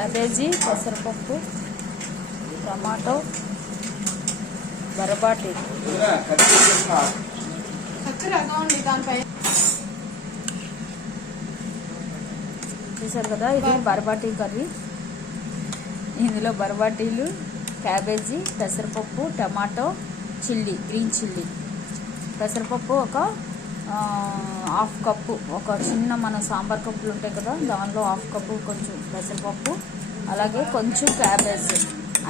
Cabbage పెసరపప్పు tomato barbati. చూసారు కదా ఇది బరబాటీ కర్రీ. ఇందులో బరబాటీలు క్యాబేజీ పెసరపప్పు టమాటో చిల్లీ గ్రీన్ చిల్లీ. పెసరపప్పు ఒక హాఫ్ కప్పు ఒక చిన్న మన సాంబార్ కప్పులు ఉంటాయి కదా దానిలో హాఫ్ కప్పు కొంచెం పెసరపప్పు అలాగే కొంచెం క్యాబేజ్.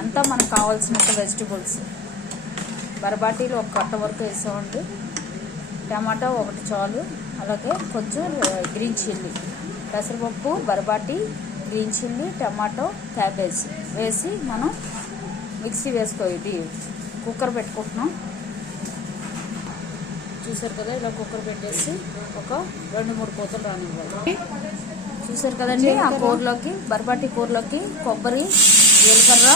అంతా మనకు కావాల్సినంత వెజిటబుల్స్. బరబాటీలు ఒక కట్ట వరకు వేసామండి టమాటా ఒకటి చాలు అలాగే కొంచెం గ్రీన్ చిల్లీ. పెసరపప్పు బరబాటి గ్రీన్ చిల్లీ టమాటో క్యాబేజ్. వేసి మనం మిక్సీ వేసుకో ఇది కుక్కర్ పెట్టుకుంటున్నాం. చూసారు కదా ఇలా కుక్కర్ పెట్టేసి ఒక రెండు మూడు కోతలు రానివ్వాలి. చూసారు కదండి ఆ కూరలోకి బరపాటి కూరలోకి కొబ్బరి జీలకర్ర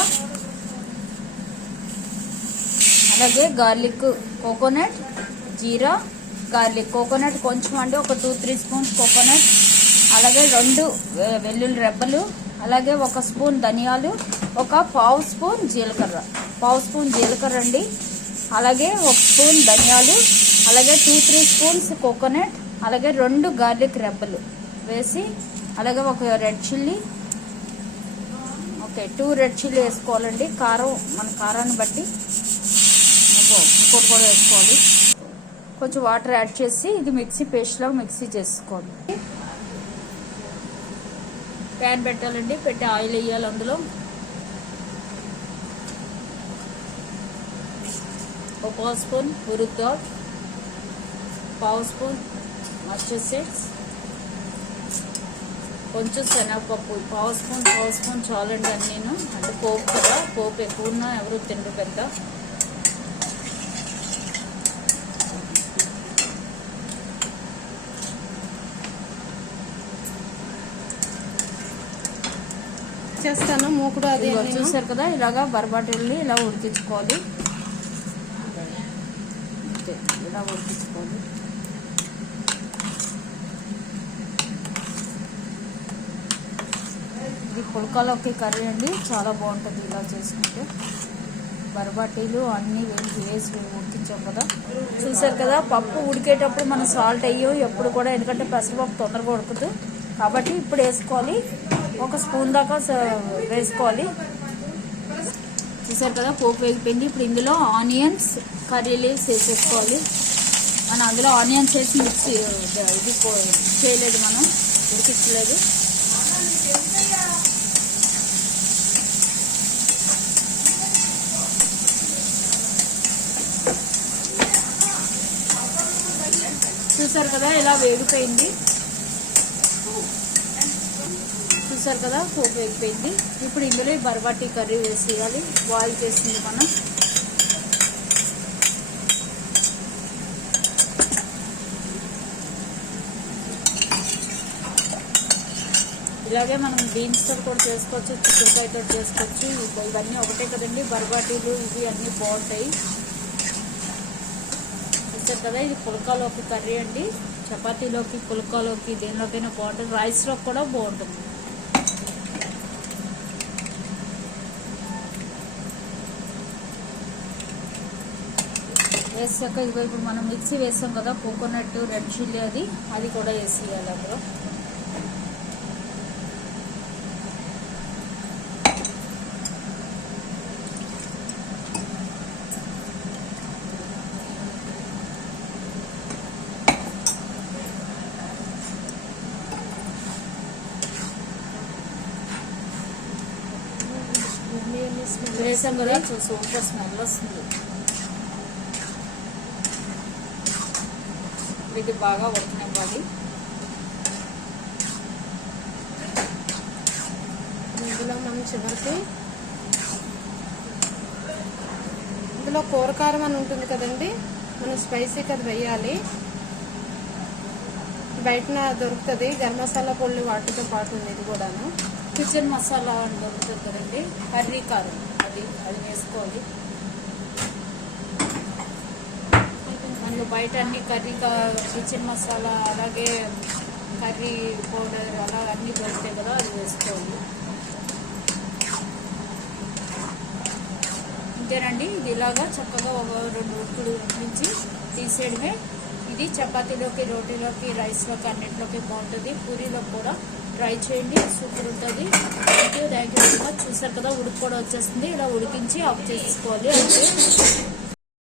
అలాగే garlic coconut jeera garlic coconut కొంచెం అండి ఒక టూ త్రీ స్పూన్స్ కోకోనట్ అలాగే రెండు వె- వెల్లుల్లి రెబ్బలు అలాగే ఒక స్పూన్ ధనియాలు ఒక పావు స్పూన్ జీలకర్ర. పావు స్పూన్ జీలకర్ర అండి అలాగే ఒక స్పూన్ ధనియాలు అలాగే టూ త్రీ స్పూన్స్ కోకోనట్ అలాగే రెండు గార్లిక్ రెబ్బలు వేసి అలాగే ఒక red chilli okay two red chilli వేసుకోవాలండి. కారం మన కారాన్ని బట్టి. ఇంకో ఇంకోటి కూడా వేసుకోవాలి. కొంచెం వాటర్ యాడ్ చేసి ఇది మిక్సీ పేస్ట్లో మిక్సీ చేసుకోవాలి. ప్యాన్ పెట్టాలండి పెట్టి ఆయిల్ వేయాలి అందులో. ఒక స్పూన్ ఉరుద్దా పావు స్పూన్ మస్టర్డ్ సీడ్స్. కొంచెం శనగపప్పు పావు స్పూన్ పావు స్పూన్ చాలండి అన్నీను. అంటే పోపు కదా పోపు ఎక్కువ ఉన్నా ఎవరు తినరు పెద్ద. చేస్తాను మూకుడు అది. చూసారు కదా ఇలాగా బరబాటిల్ని ఇలా ఉడికించుకోవాలి. ఇలా ఉడికించుకోవాలి. పుల్కాలోకి కర్రీ అండి. చాలా బాగుంటుంది ఇలా చేసుకుంటే. బరబాటీలు అన్నీ వేసి వేసి ఉడికించాం కదా. చూసారు కదా పప్పు ఉడికేటప్పుడు మనం సాల్ట్ వేయం ఎప్పుడు కూడా ఎందుకంటే పెసరపప్పు తొందరగా ఉడకదు కాబట్టి ఇప్పుడు వేసుకోవాలి. ఒక స్పూన్ దాకా వేసుకోవాలి. చూసారు కదా పోపు వేగిపోయింది. ఇప్పుడు ఇందులో ఆనియన్స్ కర్రీ లీవ్స్ వేసేసుకోవాలి. మనం అందులో ఆనియన్స్ వేసి మిక్స్ ఇది చేయలేదు మనం. ఉడికించలేదు. చూసారు కదా ఇలా వేగిపోయింది? చూసారు కదా పోపు వేగిపోయింది. ఇప్పుడు ఇందులో బర్బాటీ కర్రీ వేసేయాలి. బాయిల్ చేసింది మనం. ఇలాగే మనం బీన్స్తో కూడా చేసుకోవచ్చు చిక్కుడుకాయతో చేసుకోవచ్చు. ఇవన్నీ ఒకటే కదండి. బర్బాటీలు ఇవి అన్నీ బాగుంటాయి. చూసారు కదా ఇది పుల్కాలోకి కర్రీ అండి. చపాతీలోకి పుల్కాలోకి దేనిలోకైనా బాగుంటుంది. రైస్లో కూడా బాగుంటుంది. వేసాక ఇవి ఇప్పుడు మనం మిక్సీ వేసాం కదా కోకోనట్ రెడ్ చిల్లీ అది అది కూడా వేసేయాలి అందులో. వేసాం కదా సూపర్ స్మెల్ వస్తుంది ఇది బాగా ఉడకనివ్వాలి ఇందులో మనం చివరికి ఇందులో కూరకారం అని ఉంటుంది కదండి మనం స్పైసీకి అది వేయాలి బయటన దొరుకుతుంది గరం మసాలా పొడి వాటితో పాటు ఉంది ఇది కూడాను కిచెన్ మసాలా అని దొరుకుతుంది కదండి కర్రీ కారం. అది అది వేసుకోవాలి. అందులో బయట అన్ని కర్రీ కిచెన్ మసాలా అలాగే కర్రీ పౌడర్ అలా అన్నీ దొరుకుతాయి కదా అది వేసుకోవాలి. అంతేనండి ఇది ఇలాగా చక్కగా ఒక రెండు ఉక్కులు నుంచి తీసేయడమే. ఇది చపాతీలోకి రోటీలోకి రైస్లోకి అన్నింటిలోకి బాగుంటుంది. పూరీలోకి కూడా ట్రై చేయండి. సూపర్ ఉంటుంది. Thank you thank you much చూసారు కదా ఉడికి కూడా వచ్చేస్తుంది. ఇలా ఉడికించి ఆఫ్ చేసుకోవాలి. అంటే